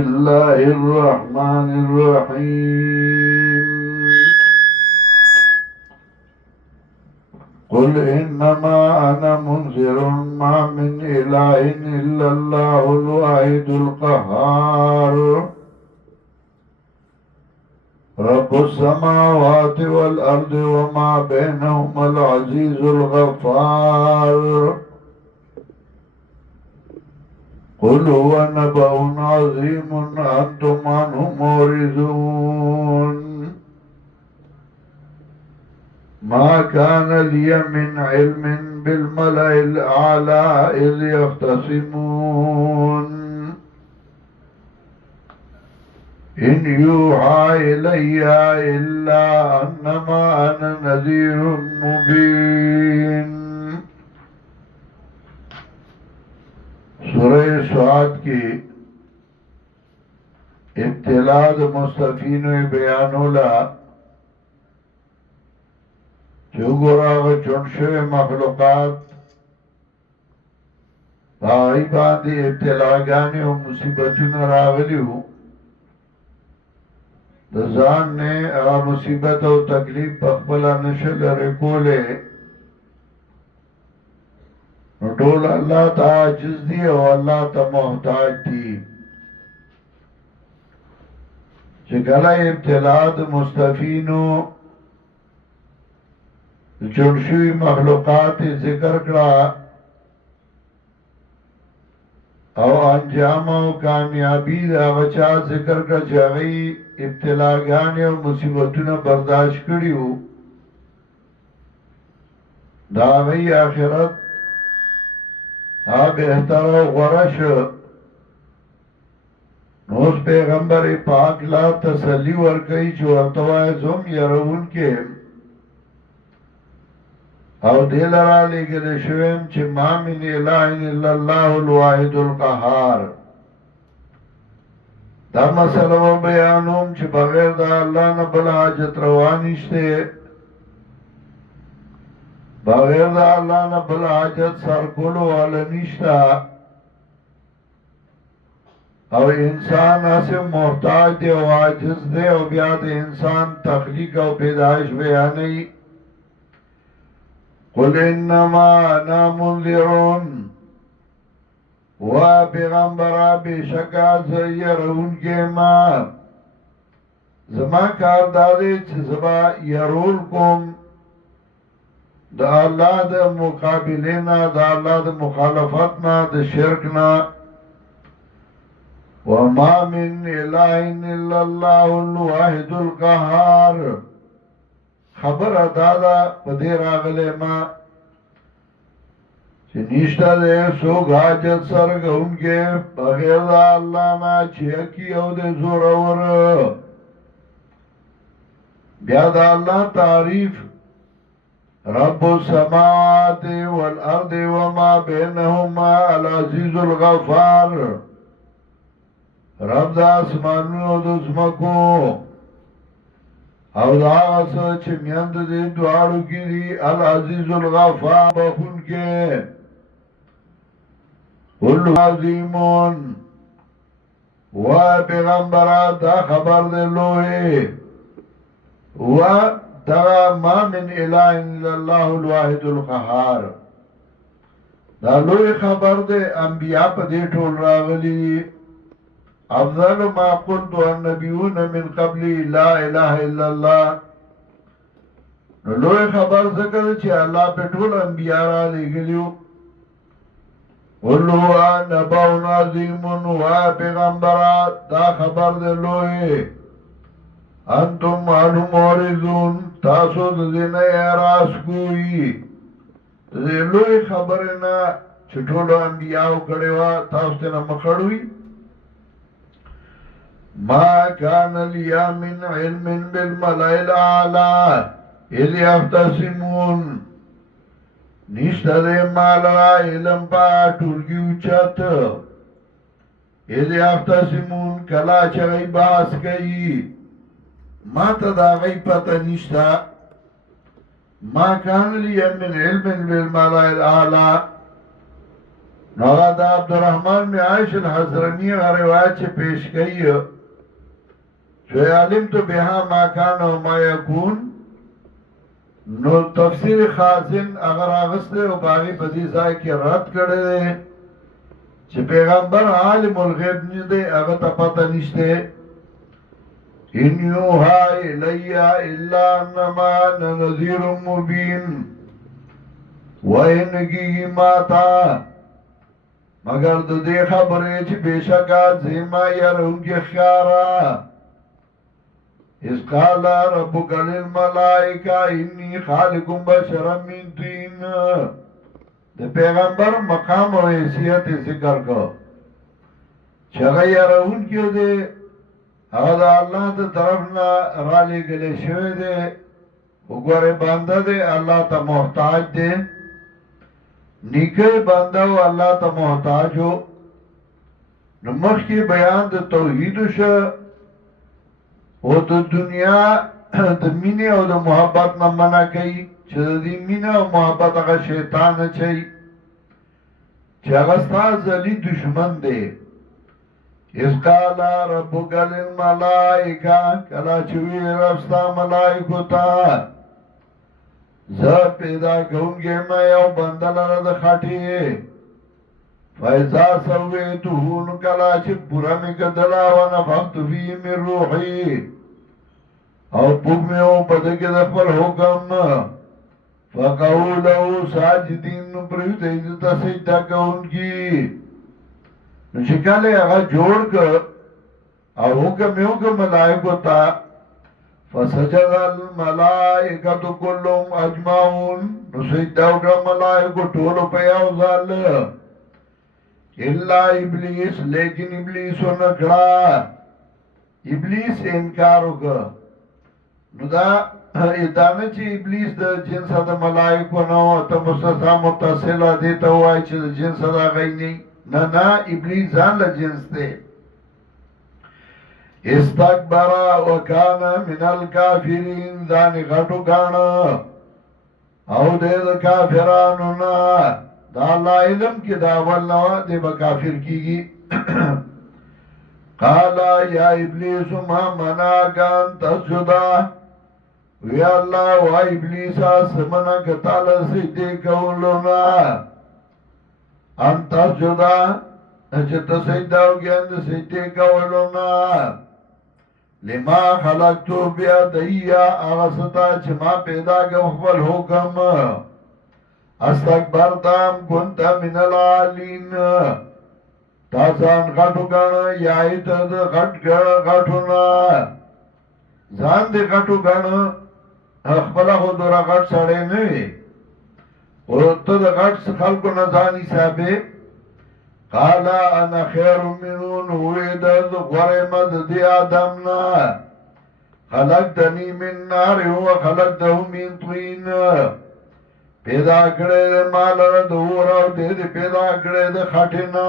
الله الرحمن الرحيم. قل إنما أنا منذر ما من إله إلا الله الواحد القهار رب السماوات والأرض وما بينهما العزيز الغفار. قل هو نبأ عظيم أنتم عنه معرضون. ما كان لي من علم بالملأ الأعلى إذ يختصمون إن يوحى إلي إلا أنما أنا نذير مبين. سورہ سعد کی ابتلاء مستفین بیانولا چوگراغ چونشو مخلوقات غائبان دی ابتلاءگانی و مصیبتین راغلیو دزان نے مصیبت و تکلیف پخبلا نشل رکولے ټول الله ته عاجز دي او الله ته محتاج دي. چې کله ابتلاء د مستفینو جوړ شوي مخلوقات ذکر کړه او انجام او کامیابی د هغه چا ذکر کړه چې هغه ابتلاګانې او مصیبتونه برداشت کړي وو د هغه آخرت بہتر و غرش. نوز پیغمبر پاک لا تسلی ورکی چو ارتوائی زم یرون کے او دیل را لگل شویم چه ما من الہ الا اللہ الواحد القہار. دا مسئلہ و بیانوم چه بغیر دا اللہ نبل حاجت روانشتے بغیر دا اللہ نا بل حاجت سر کولو والا نشتا او انسان اسے محتاج دے و عاجز دے و بیاد انسان تخلیق و پیدائش بیانی. قل انما انا منذرون و پیغمبرہ بے شکا زیرون کے ما زمان کار دادے چھ زبا یرول کوم دا اللہ دا مقابلینا دا اللہ دا مخالفتنا دا شرکنا. وما من الہ الا اللہ الواحد القہار. خبر دادا پدیر آگلے ما چی نیشتا دے سوگ حاجت سرگ ان کے بغیر دا اللہ نا چیکی او دے زور اور بیاد اللہ تعریف رب السماوات والارض وما بینهما العزیز الغفار. رب دا اسمانو دا اسمکو او دا آسا چه میند دی دوارو کی دی العزیز الغفار بخون کے. قل عظیمون و پیغمبرات دا خبر دے لوئے و دا ما من الہ الا اللہ الواحد القہار. دا لوی خبر دے انبیاء پا دے ٹھول راغلی افضل ما قلت النبیون من قبلی لا الہ الا اللہ. لوی خبر ذکر چھے اللہ پہ ٹھول انبیاء را لے گلیو. قلو نباون عظیمون و پیغمبرات دا خبر دے لوی انتم عنہ معرضون تاسو دین اعراض کوئی لوی خبرنا چټولو انبیاءو کړي تاسو ته مخړوي. ما كان لي من علم بالملأ الأعلى إذ يختصمون. نشته دې مالا علم پا ټولګي اوچت إذ يختصمون کلا چې بحث کوي ما تا دا غی پتا نشتا. ما کان لی من علم بالملأ الاعلى نوغا دا عبدالرحمن بن عائش الحضرمی روایت چه پیش کئی چو علمتو بها ما کان و ما یکون نو تفسیر خازن اگر آغسته و باغی پدیزائی کی رد کرده چه پیغمبر عالم الغیب نیده اگر تا پتا نشته ان یوها الی الا انما نذیر مبین و انگی ماتا مگر د دې خبرې چې بشکا زما يرونکي خيارا اس قال ربك للملائکه انی خالق بشرا من طین د پیغمبر مقام او حیثیت ذکر کو چې هغه يرونکي دې هغه الله ته طرفنا را لګل شوی دی وګوره بنده دې الله ته محتاج دی نیکه بنده و اللہ تا محتاجو نمخ کی بیان دا توحیدو شا و دا دنیا دا مینه و دا محبت نمنا کئی چه دا دی مینه و محبت اگا شیطان چئی چه اگستا زلی دشمن دے اس قالا ربک للملائکہ کلا چوی رفستا ملائکو تا زه پیدا کونگی ما یو بندل رد خطی فیضا سویتو نکلا چه پورا می کدلا و نفخت فی من روحی او پوک می او پدکی دخپل حکم فقعو لہو ساجدین پریوت ایدتا سجدہ کونگی نشکل اغا جوڑ کر او حکم یو که ملائکو تا فسجد الملائکت کلهم اجمعون نسجدہ اکرم ملائکو ٹولو پیاو ظال اللہ ابلیس لیکن ابلیسو نکڑا ابلیس انکارو کا نو دا ادانه چی ابلیس دا جنسا دا ملائکو نو تا مستثا متصلہ دیتا ہوا چی دا جنسا دا غی نہیں نا ابلیس زان لجنس دے استکبرا وکانا من الکافرین دانی غٹو کانا او دے دا کافرانونا دا اللہ علم کی داولنا دے با کافر کی گی قالا یا ابلیس ما مناکان تسجدا وی اللہ و ابلیسا سمنا کتالا سجدے کولونا ان تسجدا اچھتا سجدہ ہو گیا اند سجدے کولونا لما خلقتو بیا دیا آغسطا چما پیدا کم خبر حکم استکبرتام کنتا من العالین تازان غٹو گانا یای تد غٹونا زان دے غٹو گانا خبلا خود را غٹ سڑے نوی اور تد غٹ خلقو نزانی صاحبے قالا انا خیر منون ہوئی دد غرمد دی آدمنا خلقتنی من نار و خلقتہو من طین پیدا کرے دے مالا دورا دے دے پیدا کرے دے خٹنا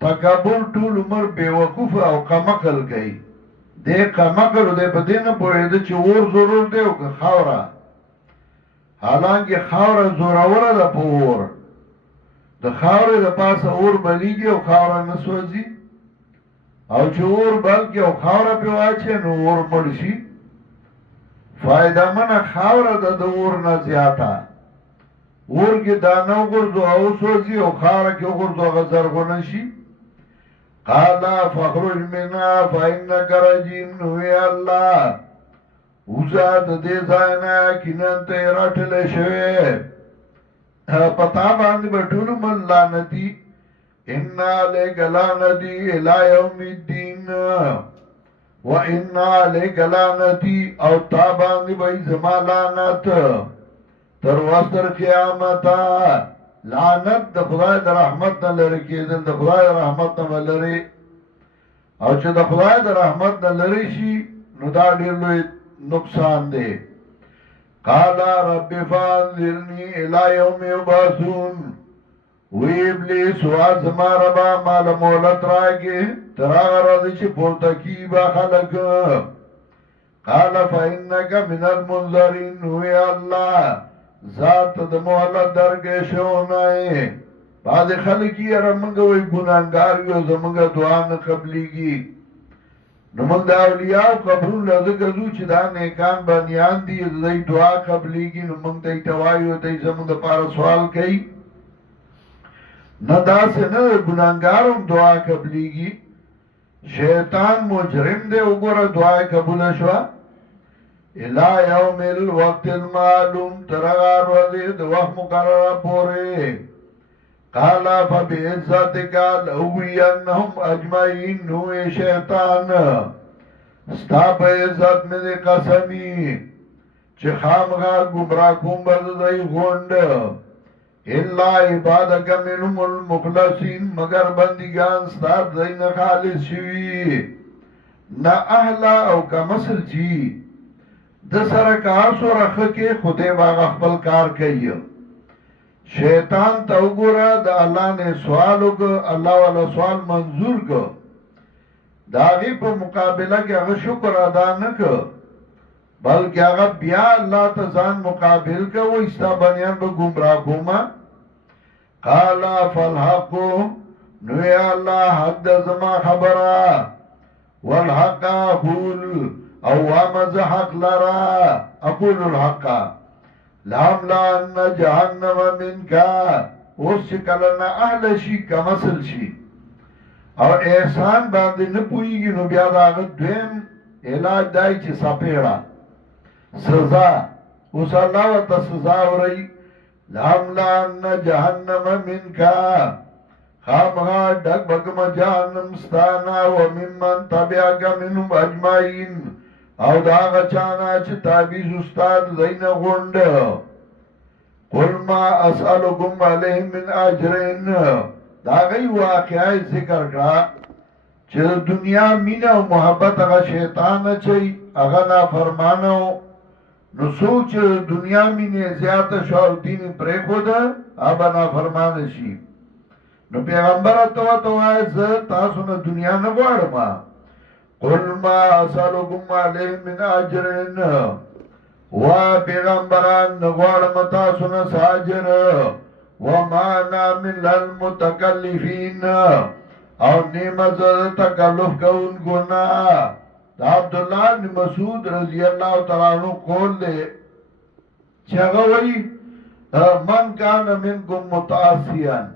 تکبر طول عمر بے وقوف او قمقل گئی دے قمقل دے بدین پوئے دے چی اور ضرور دے او که خورا حالانکہ خورا زورورا دا پور د خاورې د پاسه اور بلیږي او خاوره نه سوځي او چې اور بلکې او خاوره پې واچي نو اور مړ شي فایدهمنه خاوره ده د اور نه زیاته اور کې دانه وغورځو او سوځي او خاوره کې وغورځو هغه زرغونه شي قالا فخرج منها فانک رجیم نو ای الله وزه د دې ځای نه یقینا ته راټلی شوې پتا باندې بټول من لعنتی ان علیک لعنتی الی یوم الدین و ان علیک لعنتی او تا باندې وای زما لعنت تر وستر قیامت لعنت د خدای د رحمت نه لری کېدل د خدای د رحمت نه لری او چې د خدای د رحمت نه لری شي نو دا ډیر لوی نقصان دی قالا رب فانذرنی الى یوم یبعثون وی ابلیس وازما ربا مال مولت راگی تراغ رضی چی پورتکی با خلق قال فإنک من المنظرین وی اللہ ذات د مولت درگشونائی بعد خلق یې رمنګ وای ګناهګار یو زمونږ دعا نه قبليږي نو موږ د اولیاء قبرونو له ځکه ځو چې دا نیکان بنیان دي د دوی دعا قبليږي نو موږ ته یې وایو دوی زمونږ لپاره سوال کوي نه داسې نه ګناهګار هم دعا قبليږي شیطان مجرم دی وګوره دعا قبوله شوه الى یوم الوقت المعلوم تر هغه ورځې د وخت مقرره پورې قال فبعزتك لأغوينهم اجمعين نو شیطان ستا په عزت مې دې قسمی چې خامخا ګمراه کوم به دوی غونډ الا عبادك منهم المخلصين مگر بندگان ستا دوی نه خالص شوي نه اهلا او کمسل جی د سره کار سره خکې خدای باغ خپل کار کوي شیطان ته وګوره د الله نه سوال وکړه الله والا سوال منظور کړ داغي په مقابله کې هغه شکر ادا نه کړ بلکې هغه بیا الله ته ځان مقابل کړ او استا بنیان به گمراه کوما قال فالحق نو یا الله حق د زما خبره والحق اقول او وامز حق لرا اقول الحق لاملان جهنم منکا اوس چې کله نه اهل شي کمسل شي او احسان باندې نه پوهیږي نو بیا دا دویم علاج دی چې سپېړه سزا اوس الله ورته سزا وري لاملان جهنم منکا خامخا ډک بګم جهنم ستانا و ممن تبعک منهم اجمعین او دا غچانا چې تابیز استاد زین غوند قل ما اسألكم علیه من اجرین دا غی واقعی ذکر کرا چې دنیا مینا او محبت هغه شیطان چي هغه نا فرمانو نو سوچ دنیا مینه زیات شو دین پرې خود ابا نا فرمان شي نو پیغمبر ته وایي تاسو نه دنیا نه غواړم قل ما اسألكم علیه من اجرین و پیغمبران نغوارم تاسو نه ساجر وما انا من المتکلفین او نیمز تکلف کون گنا عبداللہ بن مسعود رضی اللہ تعالیٰ عنہ قول دے چگوئی من کان منکم متعصیان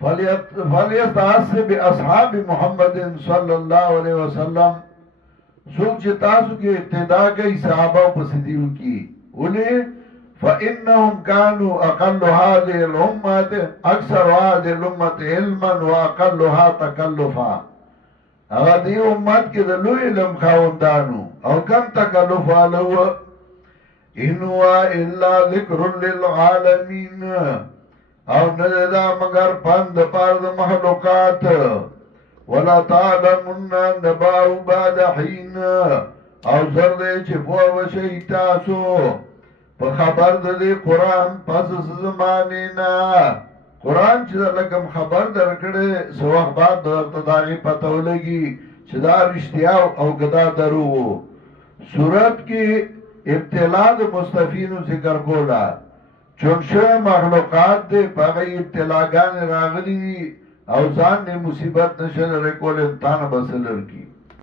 فلیتعصی بی اصحاب محمد صلی اللہ علیہ وسلم سوک چه تاسو کی ابتدا گئی صحابہ پسیدیو کی انہیں فإنهم كانوا أقل هذه الأمة أكثر هذه الأمة علما وأقلها تكلفا اگر دی امت کی دلو علم خاوندانو او کم تکلفا لو انوا الا ذکر للعالمین او نددا مگر پند پارد مخلوقات ولا تعلمن نباو بعد حین او زرده چه پوا وشی تاسو پا خبر ده قرآن پس زمانینا قرآن چې لکم خبر درکړې سو وخت بعد درته داغي پته ولګي چې دا رښتیا او کدا درو صورت کې ابتلا د مستفینو ذکر کولا چونشه مخلوقات دې په ابتلاګان راغلي او ځان نه مصیبت نشه لري کول امتحان بسلر کی